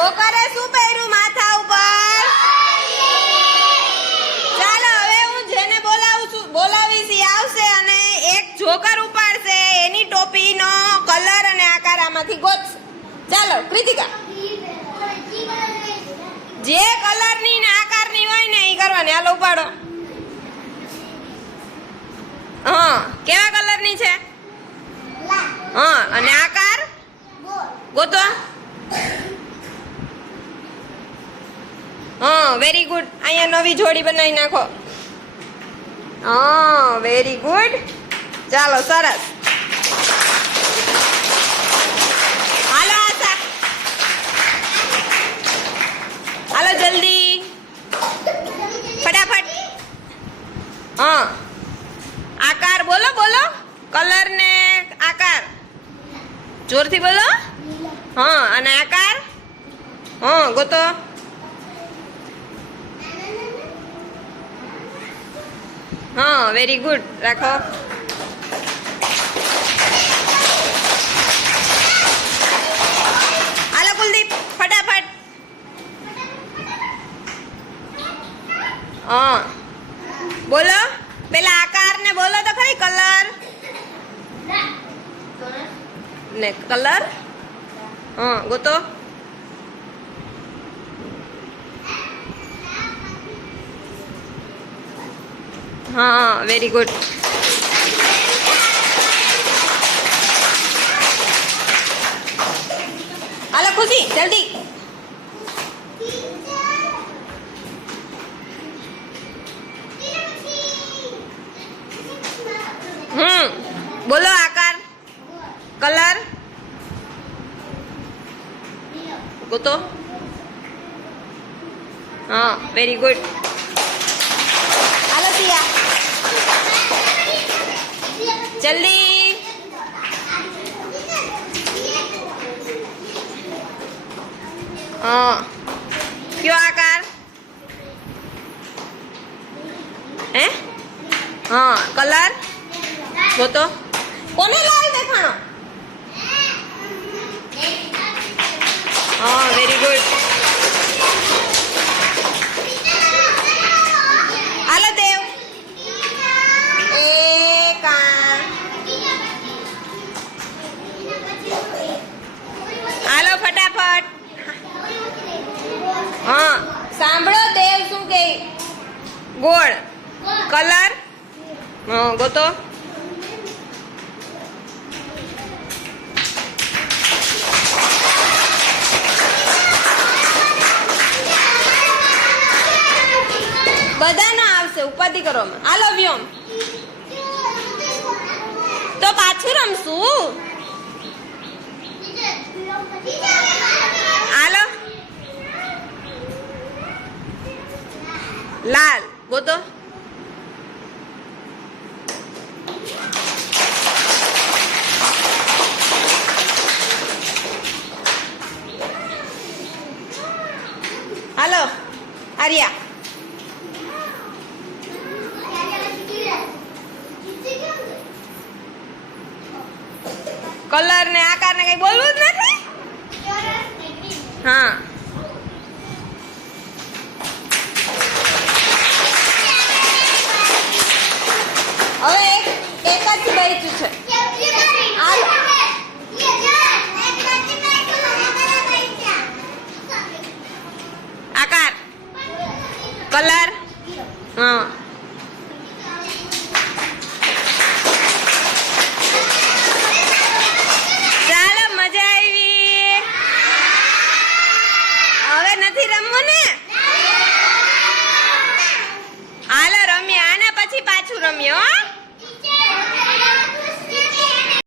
જોકરે શું પહેર્યું માથા ઉપર? ચાલો હવે હું જેને બોલાવીશ ઈ આવશે અને એક જોકર ઉપાડશે. એની ટોપીનો કલર અને આકાર આમાંથી ગોતશે. ચાલો કૃતિકા, જે કલરની ને આકારની હોય ને ઈ કરવાની. હાલો ઉપાડો. હા, કેવા કલરની છે? હા, અને આકાર ગોતો. હા, વેરી ગુડ. અહીંયા નવી જોડી બનાવી નાખો. હા, વેરી ગુડ. ચાલો સરસ. હાલો આશા, હાલો જલ્દી ફટાફટ. હા, આકાર બોલો બોલો. કલર ને આકાર જોરથી બોલો. હા, અને આકાર હા ગોતો. હા, વેરી ગુડ. રાખો. હાલો કુલદીપ ફટાફટ. હા બોલો. પેલા આકાર ને બોલો તો ખરી. કલર ને કલર હા ગોતો. હા, વેરી ગુડ. હાલો ખુશી જલ્દી. બોલો આકાર કલર ગોતો. હા, વેરી ગુડ. હાલો સિયા જલ્દી. હા, કયો આકાર? હે હા, કલર ગોતો. કોને લાલ દેખાણો? હા, વેરી ગુડ. હાલો દેવ. હાલો ફટાફટ. હા, સાંભળો દેવ શું કે? ગોળ કલર હા ગોતો. બધા ના આવશે. ઉપાધિ કરો. હાલો વ્યોમ. તો પાછું રમશું. હાલો લાલ ગોતો. હાલો આર્યા. કલર ને આકાર ને કઈ બોલવું જ નથી. હા, હવે એક જ બચ્યું છે.